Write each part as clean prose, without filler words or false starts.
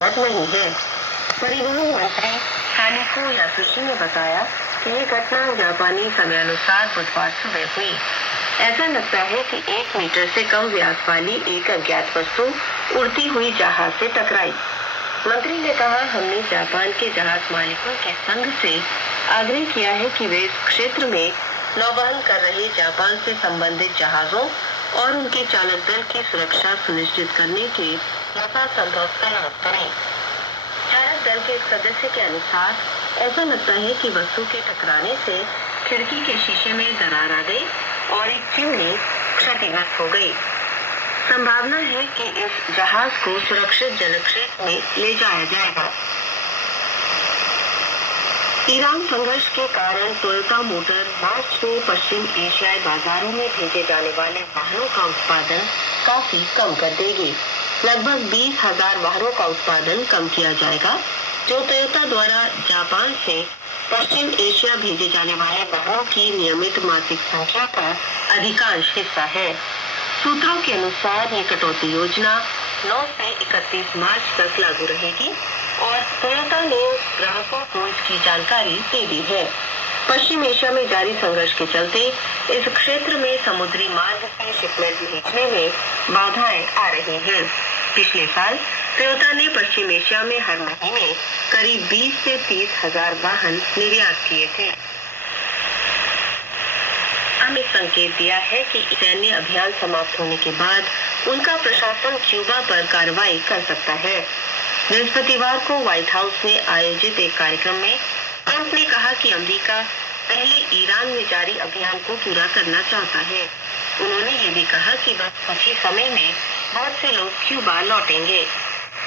नहीं है। परिवहन मंत्री कानिको यासुशी ने बताया कि ये घटना जापानी समयानुसार बुधवार सुबह हुई। ऐसा लगता है कि 1 मीटर से कम व्यास वाली एक अज्ञात वस्तु उड़ती हुई जहाज से टकराई। मंत्री ने कहा, हमने जापान के जहाज मालिकों के संघ से आग्रह किया है कि वे इस क्षेत्र में नौवहन कर रहे जापान से संबंधित जहाजों और उनके चालक दल की सुरक्षा सुनिश्चित करने के यथासंभव प्रयास करें। चालक दल के एक सदस्य के अनुसार ऐसा लगता है कि वस्तु के टकराने से खिड़की के शीशे में दरार आ गई और एक चिमनी क्षतिग्रस्त हो गई। संभावना है कि इस जहाज को सुरक्षित जलक्षेत्र में ले जाया जाएगा। ईरान संघर्ष के कारण टोयोटा मोटर मार्च में पश्चिम एशियाई बाजारों में भेजे जाने वाले वाहनों का उत्पादन काफी कम कर देगी। लगभग 20,000 वाहनों का उत्पादन कम किया जाएगा, जो टोयोटा द्वारा जापान से पश्चिम एशिया भेजे जाने वाले वाहनों की नियमित मासिक संख्या का अधिकांश हिस्सा है। सूत्रों के अनुसार ये कटौती योजना 9 से 31 मार्च तक लागू रहेगी और टोयोटा ने ग्राहकों को इसकी जानकारी दे दी है। पश्चिम एशिया में जारी संघर्ष के चलते इस क्षेत्र में समुद्री मार्ग से शिपमेंट भेजने में बाधाएं आ रही हैं। पिछले साल टोयोटा ने पश्चिम एशिया में हर महीने करीब 20 से 30,000 वाहन निर्यात किए थे। हमें संकेत दिया है कि सैन्य अभियान समाप्त होने के बाद उनका प्रशासन क्यूबा पर कार्रवाई कर सकता है। बृहस्पतिवार को व्हाइट हाउस में आयोजित एक कार्यक्रम में ट्रंप ने कहा कि अमेरिका पहले ईरान में जारी अभियान को पूरा करना चाहता है। उन्होंने ये भी कहा कि बस कुछ ही समय में बहुत से लोग क्यूबा लौटेंगे।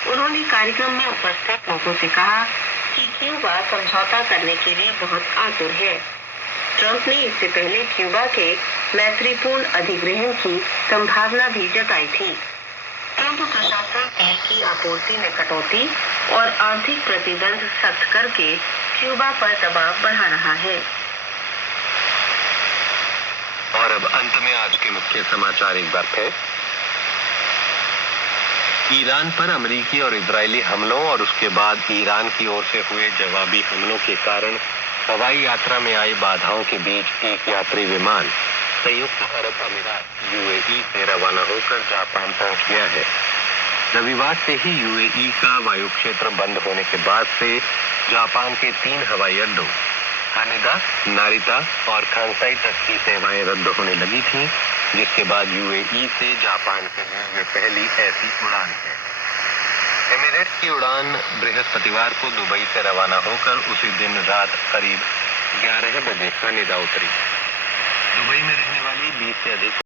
उन्होंने कार्यक्रम में उपस्थित लोगों से कहा कि क्यूबा समझौता करने के लिए बहुत आतुर है। ट्रंप ने इससे पहले क्यूबा के मैत्रीपूर्ण अधिग्रहण की संभावना भी जताई थी। ट्रंप प्रशासन तेल की आपूर्ति में कटौती और आर्थिक प्रतिबंध सख्त करके क्यूबा पर दबाव बढ़ा रहा है। और अब अंत में आज के मुख्य समाचार एक बार फिर। ईरान पर अमेरिकी और इजरायली हमलों और उसके बाद ईरान की ओर से हुए जवाबी हमलों के कारण हवाई यात्रा में आई बाधाओं के बीच एक यात्री विमान संयुक्त अरब अमीरात यूएई से रवाना होकर जापान पहुंच गया है। रविवार से ही यूएई का वायु क्षेत्र बंद होने के बाद से जापान के 3 हवाई अड्डों हानेदा, नारिता और कांसाई तक की सेवाएं रद्द होने लगी थीं, जिसके बाद यूएई से जापान के लिए ये पहली ऐसी उड़ान है। एमिरेट्स की उड़ान बृहस्पतिवार को दुबई से रवाना होकर उसी दिन रात करीब 11 बजे हानेदा उतरी। दुबई में रहने वाली 20 से अधिक